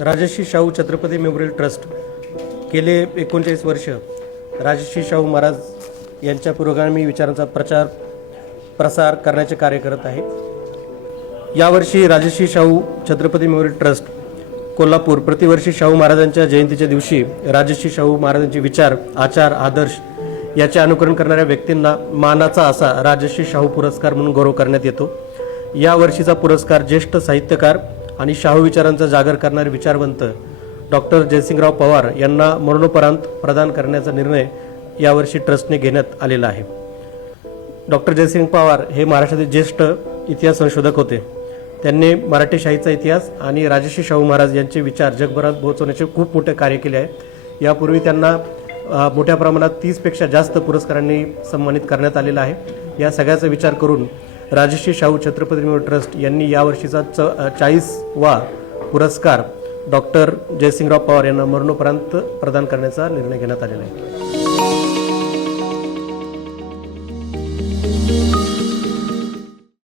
Rajarshi Shahu Chhatrapati memorial trust गेले 39 वर्ष राजर्षी शाहू महाराज यांच्या पुरोगामी विचारांचा प्रसार करण्याचे कार्य करत आहे। यावर्षी राजर्षी शाहू छत्रपती मेमोरियल ट्रस्ट कोल्हापूर प्रतिवर्षी शाहू महाराजांच्या जयंतीच्या दिवशी राजर्षी शाहू महाराजांचे विचार, आचार, आदर्श याचे अनुकरण करणाऱ्या व्यक्तींना मानाचा असा राजर्षी शाहू पुरस्कार म्हणून गौरव करण्यात येतो। या वर्षीचा पुरस्कार ज्येष्ठ साहित्यकार आणि शाहू विचारांचा जागर करणारे विचारवंत डॉक्टर जयसिंगराव पवार यांना मरणोपरांत प्रदान करण्याचा निर्णय यावर्षी ट्रस्टने घेण्यात आलेला आहे। डॉक्टर जयसिंग पवार हे महाराष्ट्रातील ज्येष्ठ इतिहास संशोधक होते। त्यांनी मराठी शाहीचा इतिहास आणि राजर्षी शाहू महाराज यांचे विचार जगभरात पोहोचवण्याचे खूप मोठे कार्य केले आहे। यापूर्वी त्यांना मोठ्या प्रमाणात 30 पेक्षा जास्त पुरस्कारांनी सन्मानित करण्यात आलेला आहे। या सगळ्याचा विचार करून राजर्षी शाहू छत्रपती मेमोरियल ट्रस्ट यांनी यावर्षीचा 40वा पुरस्कार डॉक्टर जयसिंगराव पवार यांना मरणोपरांत प्रदान करण्याचा निर्णय घेण्यात आलेला आहे।